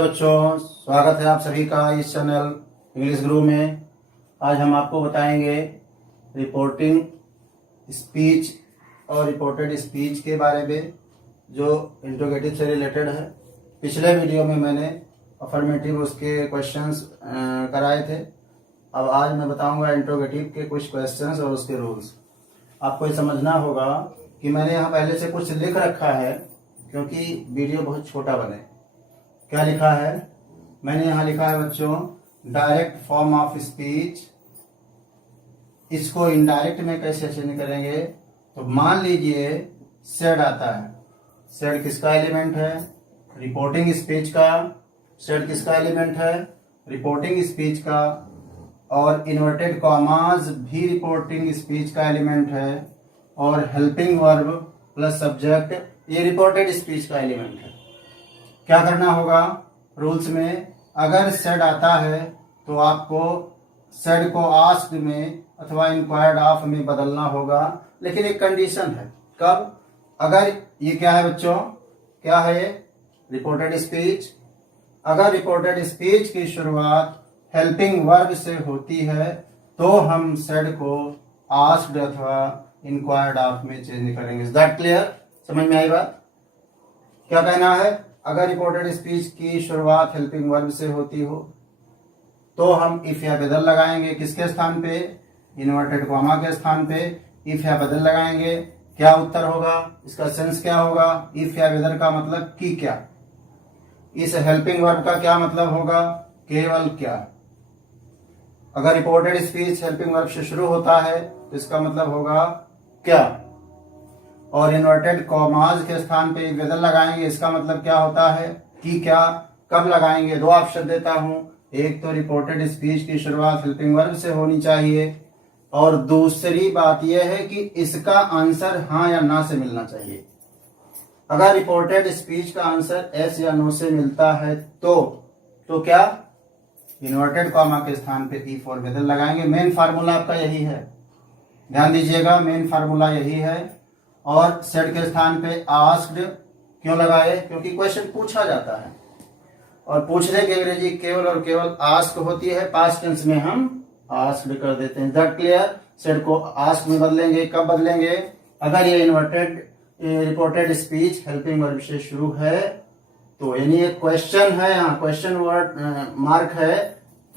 Hello बच्चों, स्वागत है आप सभी का इस चैनल इंग्लिश गुरु में। आज हम आपको बताएंगे रिपोर्टिंग स्पीच और रिपोर्टेड स्पीच के बारे में, जो इंट्रोगेटिव से रिलेटेड है। पिछले वीडियो में मैंने अफर्मेटिव उसके क्वेश्चंस कराए थे। अब आज मैं बताऊंगा इंट्रोगेटिव के कुछ क्वेश्चंस और उसके रूल्स। आपको ये समझना होगा कि मैंने यहाँ पहले से कुछ लिख रखा है, क्योंकि वीडियो बहुत छोटा बने। क्या लिखा है? मैंने यहां लिखा है बच्चों, डायरेक्ट फॉर्म ऑफ स्पीच। इसको इनडायरेक्ट में कैसे चेंज करेंगे? तो मान लीजिए सेड आता है। सेड किसका एलिमेंट है? रिपोर्टिंग स्पीच का। सेड किसका एलिमेंट है? रिपोर्टिंग स्पीच का। और इन्वर्टेड कॉमाज भी रिपोर्टिंग स्पीच का एलिमेंट है। और हेल्पिंग वर्ब प्लस सब्जेक्ट, ये रिपोर्टेड स्पीच का एलिमेंट है। क्या करना होगा रूल्स में? अगर सेड आता है तो आपको सेड को आस्क्ड में अथवा इंक्वायर्ड ऑफ में बदलना होगा, लेकिन एक कंडीशन है। कब? अगर ये क्या है बच्चों? क्या है? Reported speech. अगर रिपोर्टेड स्पीच की शुरुआत हेल्पिंग वर्ब से होती है तो हम सेड को आस्क्ड अथवा इंक्वायर्ड ऑफ में चेंज करेंगे। Is that clear? समझ में आई बात? क्या कहना है? अगर रिपोर्टेड स्पीच की शुरुआत हेल्पिंग वर्ब से होती हो तो हम इफ या बदल लगाएंगे। किसके स्थान पे? इन्वर्टेड कॉमा के स्थान पे इफ या बदल लगाएंगे। क्या उत्तर होगा? इसका सेंस क्या होगा? इफ या बदल का मतलब कि क्या? इस हेल्पिंग वर्ब का क्या मतलब होगा? केवल क्या। अगर रिपोर्टेड स्पीच हेल्पिंग वर्ब से शुरू होता है तो इसका मतलब होगा क्या। और इन्वर्टेड कॉमाज के स्थान पे बदल लगाएंगे, इसका मतलब क्या होता है? कि क्या। कब लगाएंगे? दो ऑप्शन देता हूं। एक तो रिपोर्टेड स्पीच की शुरुआत हेल्पिंग वर्ब से होनी चाहिए, और दूसरी बात यह है कि इसका आंसर हाँ या ना से मिलना चाहिए। अगर रिपोर्टेड स्पीच का आंसर एस या नो से मिलता है तो क्या? इन्वर्टेड कॉमा के स्थान पे इफ और बदल लगाएंगे। मेन फार्मूला आपका यही है, ध्यान दीजिएगा, मेन फार्मूला यही है। और सेड के स्थान पे आस्क्ड क्यों लगाए? क्योंकि क्वेश्चन पूछा जाता है और पूछने की अंग्रेजी केवल और केवल आस्क होती है। पास्ट टेंस में हम आस्क्ड कर देते हैं। That clear? सेड को आस्क में बदलेंगे। कब बदलेंगे? अगर ये inverted reported speech helping verb से शुरू है तो, यानी एक क्वेश्चन है, यहाँ क्वेश्चन वर्ड मार्क है,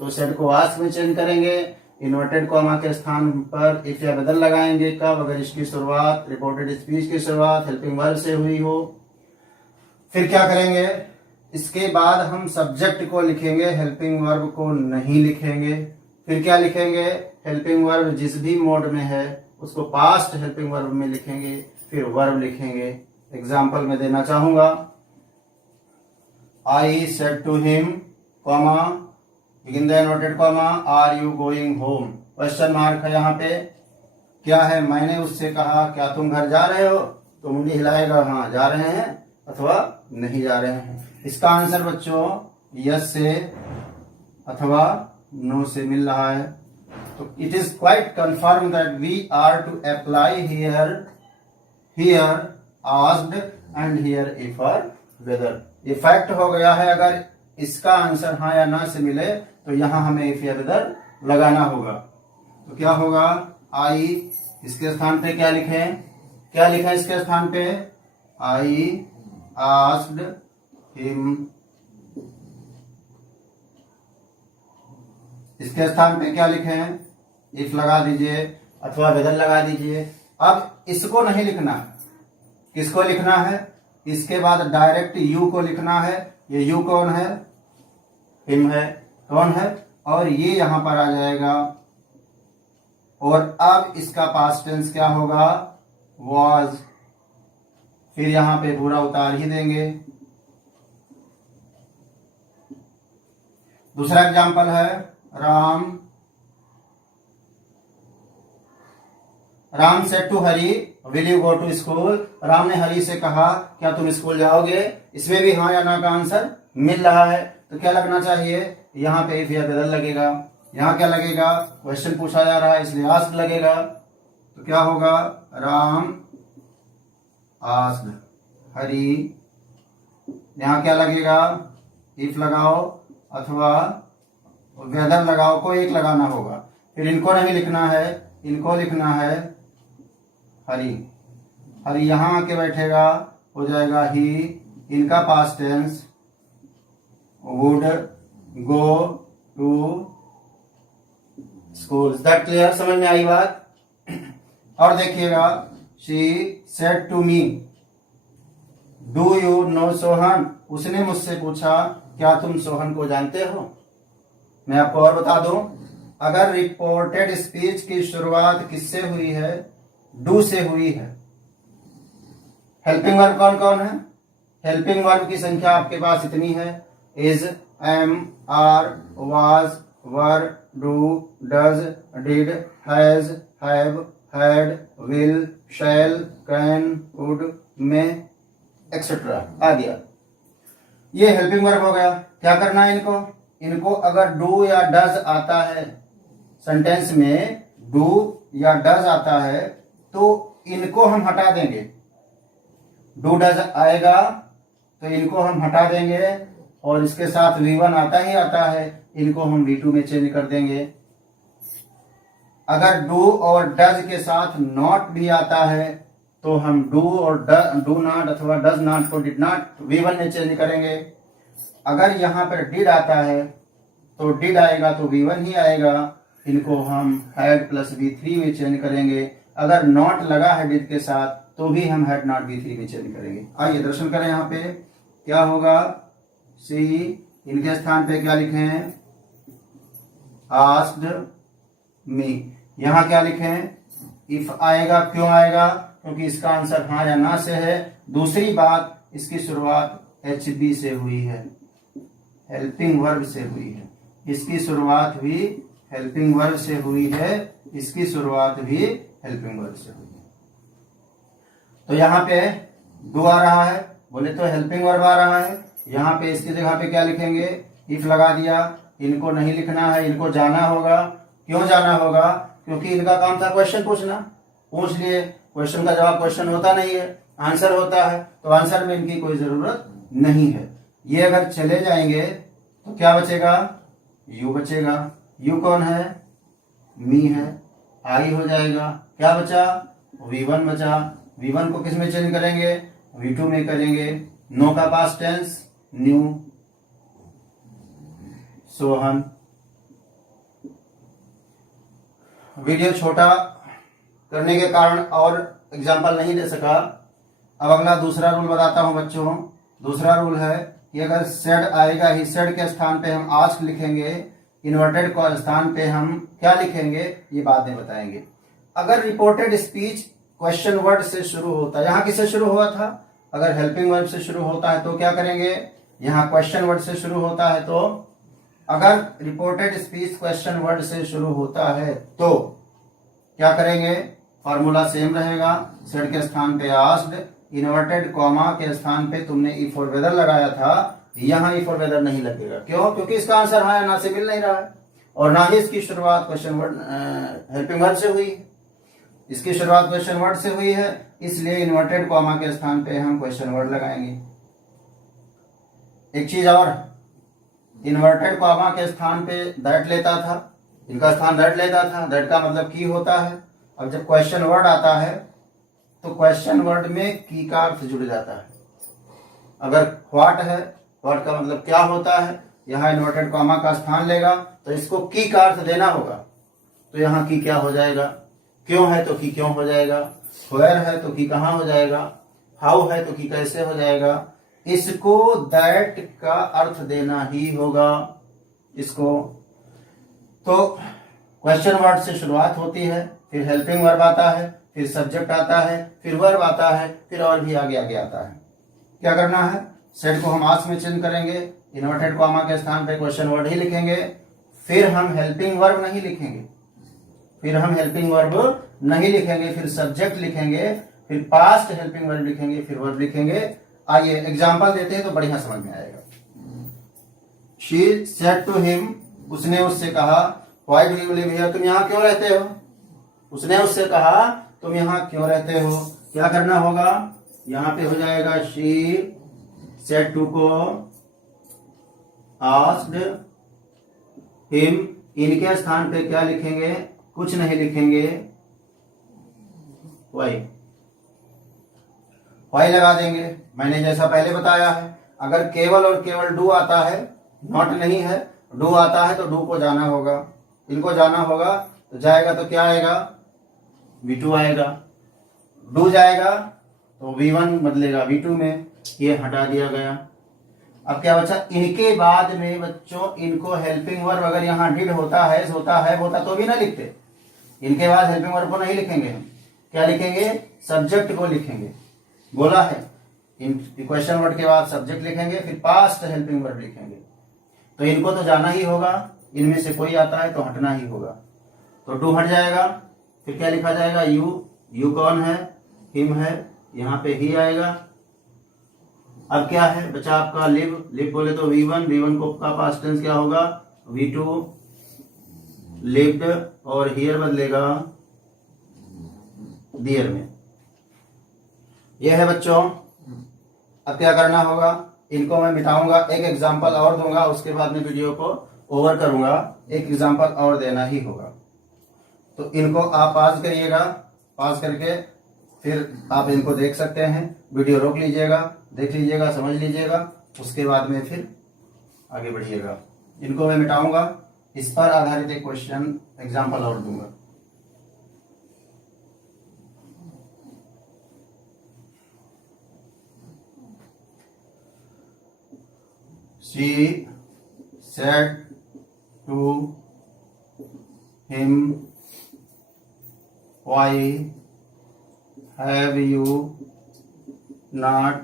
तो सेड को आस्क में चेंज करेंगे। इन्वर्टेड कॉमा के स्थान पर इफ या बदल लगाएंगे। कब? अगर इसकी शुरुआत रिपोर्टेड स्पीच की शुरुआत हेल्पिंग वर्ब से हुई हो। फिर क्या करेंगे? इसके बाद हम सब्जेक्ट को लिखेंगे, हेल्पिंग वर्ब को नहीं लिखेंगे। फिर क्या लिखेंगे? हेल्पिंग वर्ब जिस भी मोड में है उसको पास्ट हेल्पिंग वर्ब में लिखेंगे, फिर वर्ब लिखेंगे। एग्जाम्पल में देना चाहूंगा, I said to him, comma, begin the inverted comma, are you going home? Question mark है यहाँ पे। क्या है? मैंने उससे कहा, क्या तुम घर जा रहे हो? तो मुंडी हिलाएगा, हाँ जा रहे हैं अथवा नहीं जा रहे हैं। इसका आंसर बच्चों यस से अथवा नो से मिल रहा है। तो it is quite confirm that we are to apply here asked and here if और वेदर। ये फैक्ट हो गया है। अगर इसका आंसर हाँ या ना से मिले तो यहां हमें इफ या बदल लगाना होगा। तो क्या होगा? आई, इसके स्थान पे क्या लिखे? क्या लिखा इसके स्थान पे? I asked him. इसके स्थान पे क्या लिखे? इफ लगा दीजिए अथवा बदल लगा दीजिए। अब इसको नहीं लिखना। किसको लिखना है? इसके बाद डायरेक्ट यू को लिखना है। ये यू कौन है? हिम है। कौन है? और ये यहां पर आ जाएगा। और अब इसका पास्ट टेंस क्या होगा? वाज। फिर यहां पे पूरा उतार ही देंगे। दूसरा एग्जांपल है, Ram said to Hari, will you go to school? Ram ने हरी से कहा, क्या तुम स्कूल जाओगे? इसमें भी हाँ या ना का आंसर मिल रहा है। तो क्या लगना चाहिए? यहाँ पे इफ या बदल लगेगा। यहाँ क्या लगेगा? क्वेश्चन पूछा जा रहा है इसलिए आस्क्ड लगेगा। तो क्या होगा? राम आस्क्ड हरी। यहाँ क्या लगेगा? इफ लगाओ अथवा वेदर लगाओ, को एक लगाना होगा। फिर इनको नहीं लिखना है, इनको लिखना है हरी। हरी यहां आके बैठेगा, हो जाएगा ही। इनका past tense would go to school. That clear? समझ में आई बात? और देखिएगा, she said to me do you know Sohan. उसने मुझसे पूछा क्या तुम सोहन को जानते हो। मैं आपको और बता दूं, अगर रिपोर्टेड स्पीच की शुरुआत किससे हुई है? डू से हुई है। हेल्पिंग वर्ब कौन कौन है? हेल्पिंग वर्ब की संख्या आपके पास इतनी है, is, am, are, was, were, do, does, did, has, have, had, will, shall, can, would, may, etcetera आ गया। ये हेल्पिंग वर्ब हो गया। क्या करना है इनको? इनको अगर डू या डज आता है, सेंटेंस में डू या डज आता है, तो इनको हम हटा देंगे। डू डज आएगा तो इनको हम हटा देंगे, और इसके साथ V1 आता ही आता है, इनको हम V2 में चेंज कर देंगे। अगर डू और डज के साथ नॉट भी आता है तो हम डू और डू नॉट अथवा डज नॉट को डिड नॉट V1 में चेंज करेंगे। अगर यहां पर डिड आता है तो डिड आएगा तो V1 ही आएगा, इनको हम हैड प्लस V3 में चेंज करेंगे। अगर नॉट लगा है डिड के साथ तो भी हम हैड नॉट V3 में चेंज करेंगे। आइए दर्शन करें, यहाँ पे क्या होगा। सी, इनके स्थान पे क्या लिखे हैं? Asked me. यहां क्या लिखे हैं? इफ आएगा। क्यों आएगा? क्योंकि इसका आंसर हाँ या ना से है। दूसरी बात, इसकी शुरुआत HB से हुई है, हेल्पिंग वर्ब से हुई है। इसकी शुरुआत भी हेल्पिंग वर्ब से हुई है, इसकी शुरुआत भी हेल्पिंग वर्ब से हुई है। तो यहाँ पे डू आ रहा है, बोले तो हेल्पिंग वर्ब आ रहा है। यहाँ पे इसकी जगह पे क्या लिखेंगे? इफ लगा दिया। इनको नहीं लिखना है, इनको जाना होगा। क्यों जाना होगा? क्योंकि इनका काम था क्वेश्चन पूछना। पूछ लिए, क्वेश्चन का जवाब क्वेश्चन होता नहीं है, आंसर होता है, तो आंसर में इनकी कोई जरूरत नहीं है। ये अगर चले जाएंगे तो क्या बचेगा? यू बचेगा। यू कौन है? मी है। आई हो जाएगा। क्या बचा? V1 बचा। V1 को किस में चेंज करेंगे? V2 में करेंगे। नो का past tense knew, Sohan. Video छोटा करने के कारण और एग्जाम्पल नहीं दे सका। अब अगला दूसरा रूल बताता हूं बच्चों। दूसरा रूल है कि अगर सेड आएगा ही, सेड के स्थान पे हम आस्क लिखेंगे, इन्वर्टेड के स्थान पे हम क्या लिखेंगे ये बाद में बताएंगे। अगर रिपोर्टेड स्पीच क्वेश्चन वर्ड से शुरू होता है, यहाँ किससे शुरू हुआ था? अगर हेल्पिंग वर्ब से शुरू होता है तो क्या करेंगे? यहाँ क्वेश्चन वर्ड से शुरू होता है। तो अगर रिपोर्टेड स्पीच क्वेश्चन वर्ड से शुरू होता है तो क्या करेंगे? फॉर्मूला सेम रहेगा। सेड के स्थान पे आस्क्ड, इन्वर्टेड कॉमा के स्थान पे तुमने इफ और वेदर लगाया था, यहाँ इफ और वेदर नहीं लगेगा। क्यों? क्योंकि इसका आंसर हाँ या ना से मिल नहीं रहा है, और ना ही इसकी शुरुआत क्वेश्चन वर्ड हेल्पिंग वर्ड से हुई है। इसकी शुरुआत क्वेश्चन वर्ड से हुई है, इसलिए इन्वर्टेड कॉमा के स्थान पे हम क्वेश्चन वर्ड लगाएंगे। एक चीज और, इन्वर्टेड कॉमा के स्थान पे दैट लेता था, इनका स्थान दैट लेता था। दैट का मतलब की होता है। अब जब क्वेश्चन वर्ड आता है तो क्वेश्चन वर्ड में की का अर्थ जुड़ जाता है। अगर व्हाट है, व्हाट का मतलब क्या होता है, यहाँ इन्वर्टेड कॉमा का स्थान लेगा तो इसको की का अर्थ देना होगा, तो यहाँ की क्या हो जाएगा? क्यों है तो की क्यों हो जाएगा, वेयर है तो की कहाँ हो जाएगा, हाउ है तो की कैसे हो जाएगा। इसको दैट का अर्थ देना ही होगा इसको। तो क्वेश्चन वर्ड से शुरुआत होती है, फिर हेल्पिंग वर्ब आता है, फिर सब्जेक्ट आता है, फिर वर्ब आता है, फिर और भी आगे आगे आता है। क्या करना है? सेट को हम आस्क में चेंज करेंगे, इन्वर्टेड कॉमा के स्थान पे क्वेश्चन वर्ड ही लिखेंगे, फिर हम हेल्पिंग वर्ब नहीं लिखेंगे, फिर सब्जेक्ट लिखेंगे, फिर पास्ट हेल्पिंग वर्ब लिखेंगे, फिर वर्ब लिखेंगे। आइए एग्जाम्पल देते हैं तो बढ़िया समझ में आएगा। शी सेड टू हिम, उसने उससे कहा, why do you live here, तुम यहाँ क्यों रहते हो। उसने उससे कहा तुम यहाँ क्यों रहते हो। क्या करना होगा? यहाँ पे हो जाएगा शी सेड टू को आस्क्ड हिम, इनके स्थान पे क्या लिखेंगे, कुछ नहीं लिखेंगे, वाई लगा देंगे। मैंने जैसा पहले बताया है, अगर केवल और केवल डू आता है, नॉट नहीं है, डू आता है तो डू को जाना होगा, इनको जाना होगा, तो जाएगा तो क्या आएगा, V2 आएगा। डू जाएगा तो V1 बदलेगा V2 में, ये हटा दिया गया। अब क्या बचा, इनके बाद में बच्चों इनको हेल्पिंग वर्ब अगर यहाँ डिड होता है तो भी ना लिखते, इनके बाद हेल्पिंग वर्ब को नहीं लिखेंगे हम, क्या लिखेंगे, सब्जेक्ट को लिखेंगे। बोला है इन क्वेश्चन वर्ड के बाद सब्जेक्ट लिखेंगे, फिर पास्ट हेल्पिंग वर्ब लिखेंगे। तो इनको तो जाना ही होगा, इनमें से कोई आता है तो हटना ही होगा। तो डू हट जाएगा, फिर क्या लिखा जाएगा, यू कौन है, हिम है, यहाँ पे ही आएगा। अब क्या है बचा आपका लिव बोले तो V1 को का पास्ट टेंस क्या होगा, V2 लिव्ड, और हियर बदलेगा डियर में। यह है बच्चों। अब क्या करना होगा, इनको मैं मिटाऊंगा, एक एग्जांपल और दूंगा, उसके बाद में वीडियो को ओवर करूंगा। एक एग्जांपल और देना ही होगा, तो इनको आप पास करिएगा, पास करके फिर आप इनको देख सकते हैं। वीडियो रोक लीजिएगा, देख लीजिएगा, समझ लीजिएगा, उसके बाद में फिर आगे बढ़िएगा। इनको मैं मिटाऊंगा, इस पर आधारित एक क्वेश्चन एग्जांपल और दूंगा। She said to him, why have you not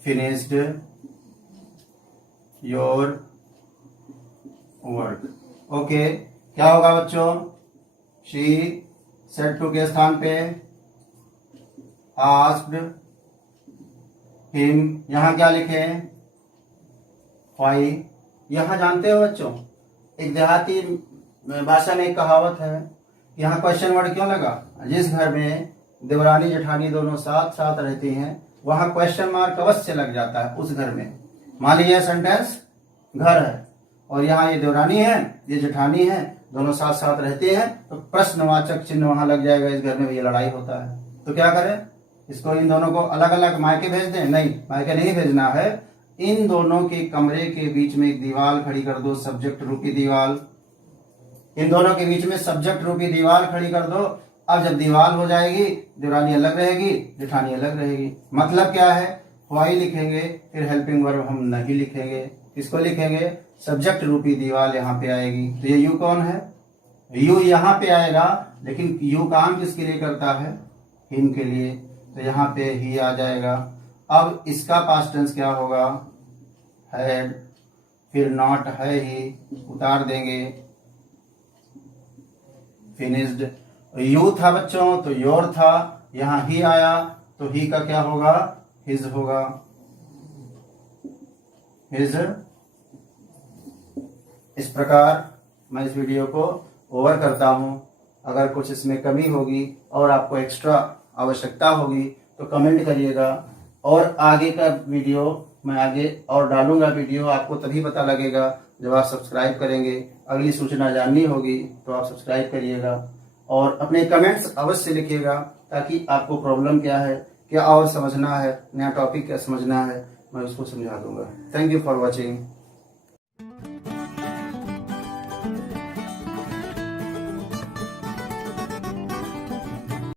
finished your work? Okay, क्या होगा बच्चों, she said to के स्थान पे asked him, यहां क्या लिखे, वाई। यहां जानते हो बच्चों, एक देहाती भाषा में एक कहावत है, यहाँ क्वेश्चन वर्ड क्यों लगा, जिस घर में देवरानी जेठानी दोनों साथ साथ रहती हैं वहां क्वेश्चन मार्क अवश्य लग जाता है उस घर में। मान लीजिए सेंटेंस घर है और यहाँ ये देवरानी है, ये जेठानी है, दोनों साथ साथ रहते हैं, तो प्रश्नवाचक चिन्ह वहां लग जाएगा, इस घर में ये लड़ाई होता है। तो क्या करें, इसको इन दोनों को अलग अलग मायके भेज दें, नहीं मायके नहीं भेजना है, इन दोनों के कमरे के बीच में एक दीवार खड़ी कर दो, सब्जेक्ट रूपी दीवार। इन दोनों के बीच में सब्जेक्ट रूपी दीवार खड़ी कर दो। अब जब दीवार हो जाएगी, देवरानी अलग रहेगी, जेठानी अलग रहेगी। मतलब क्या है, वाई लिखेंगे, फिर हेल्पिंग वर्ब हम नहीं लिखेंगे, किसको लिखेंगे, सब्जेक्ट रूपी दीवार यहाँ पे आएगी। तो ये यू कौन है, यू यहाँ पे आएगा, लेकिन यू काम किसके लिए करता है, हिम के लिए, तो यहाँ पे ही आ जाएगा। अब इसका पास्ट टेंस क्या होगा, हैड, फिर नॉट है ही, उतार देंगे, फिनिश्ड। यू था बच्चों तो योर था, यहां ही आया तो ही का क्या होगा, हिज होगा, हिज। इस प्रकार मैं इस वीडियो को ओवर करता हूं। अगर कुछ इसमें कमी होगी और आपको एक्स्ट्रा आवश्यकता होगी तो कमेंट करिएगा, और आगे का वीडियो मैं आगे और डालूंगा। वीडियो आपको तभी पता लगेगा जब आप सब्सक्राइब करेंगे। अगली सूचना जाननी होगी तो आप सब्सक्राइब करिएगा और अपने कमेंट्स अवश्य लिखिएगा, ताकि आपको प्रॉब्लम क्या है, क्या और समझना है, नया टॉपिक क्या समझना है, मैं उसको समझा दूंगा। Thank you for watching.